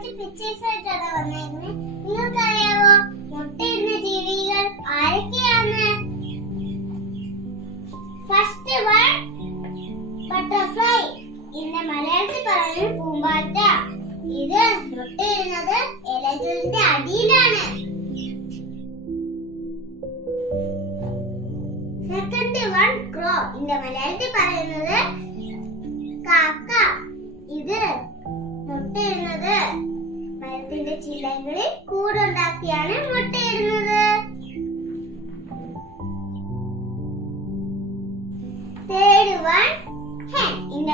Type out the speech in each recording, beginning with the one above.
കുറച്ച് പിക്ചേഴ്സ് ആയിട്ടാണ് വന്നേക്കുന്നത് നിങ്ങൾക്കറിയാവോ മുട്ടയിടുന്ന ജീവികൾ ആരൊക്കെയാണ്? ഫസ്റ്റ് വൺ ബട്ടർഫ്ലൈ ഇതിന്റെ മലയാളത്തിൽ പറയുന്നത് പൂമ്പാറ്റ. ഇത് മുട്ടയിടുന്നത് ഇലകളുടെ അടിയിലാണ്. സെക്കൻഡ് വൺ ക്രോ ഇതിന്റെ മലയാളത്തിൽ പറയുന്നത് ചില്ലകളിൽ കൂടുണ്ടാക്കിയാണ് മുട്ടയിടുന്നത്.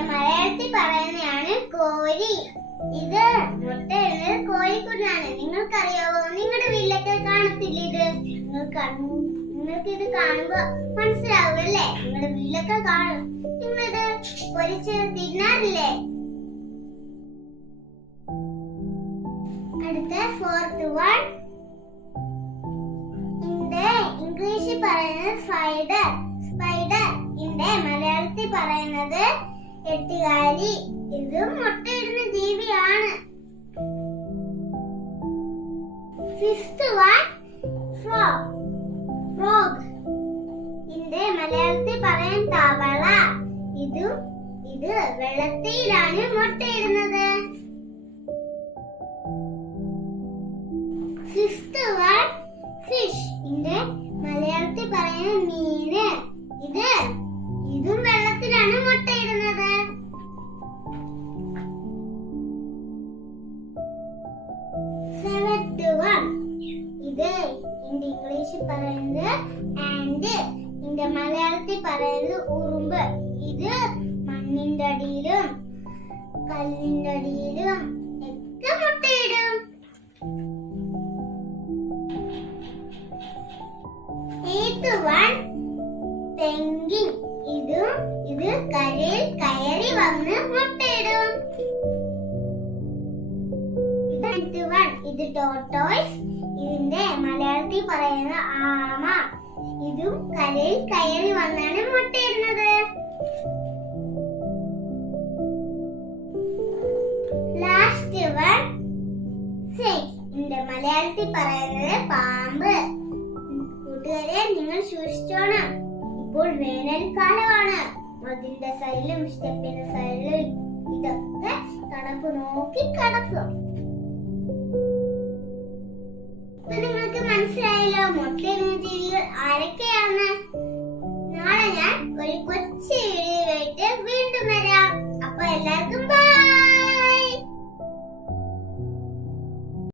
മലയാളത്തിൽ പറയുന്നതാണ് കോഴി. ഇത് മുട്ടയിടുന്നത് കോഴിക്കുഞ്ഞാണ്. നിങ്ങൾക്കറിയാവോ? നിങ്ങളുടെ വീട്ടിലൊക്കെ കാണത്തില്ല ഇത്? നിങ്ങൾ നിങ്ങൾക്ക് ഇത് കാണുമ്പോ മനസ്സിലാവും അല്ലേ നിങ്ങളുടെ വീട്ടിലൊക്കെ കാണും. നിങ്ങളിത് പൊരിച്ച് തിന്നാറില്ലേ? അടുത്ത ഫോർത്ത് വൺ ഇന്റെ ഇംഗ്ലീഷിൽ പറയുന്നത് സ്പൈഡർ സ്പൈഡർ ഇന്റെ മലയാളത്തിൽ പറയുന്നത് എട്ടുകാലി. ഇത് മുട്ടയിടുന്ന ജീവിയാണ്. ഫിഫ്ത് വൺ ഫ്രോഗ് ഫ്രോഗ് ഇതിന്റെ മലയാളത്തിൽ പറയാൻ തവള. ഇതും ഇത് വെള്ളത്തിലാണ് മുട്ടയിടുന്നത്. മലയാളത്തിൽ പറയുന്ന മീന്. ഇത് ഇതും വെള്ളത്തിലാണ് മുട്ടയിടുന്നത്. ഇത് ഇതിന്റെ ഇംഗ്ലീഷിൽ പറയുന്നത് ആൻഡ് ഇതിന്റെ മലയാളത്തിൽ പറയുന്നത് ഉറുമ്പ്. ഇത് മണ്ണിന്റെ അടിയിലും കല്ലിന്റെ അടിയിലും ഒക്കെ മുട്ടയിടും എയ്ത്ത് വൺ ഇതും ഇത് കരയിൽ കയറി വന്ന് മുട്ടയിടും. ഇത് ഇത് ടോട്ടോയ്സ് ഇതിന്റെ മലയാളത്തിൽ പറയുന്ന ആമ. ഇതും കരയിൽ കയറി വന്നാണ് മുട്ടയിടുന്നത്. Last one snake. ഇതിന്റെ മലയാളത്തിൽ പറയുന്നത് പാമ്പ്. നിങ്ങൾ സൂക്ഷിച്ചോണം ഇപ്പോൾ വേനൽക്കാലമാണ് അതിന്റെ സൈഡിലും സ്റ്റെപ്പിന്റെ സൈഡിലും ഇതൊക്കെ തണുപ്പ് നോക്കി കിടക്കും ഇപ്പൊ നിങ്ങൾക്ക് മനസ്സിലായല്ലോ മുട്ടയിടുന്ന ജീവികൾ ആരൊക്കെയാണ്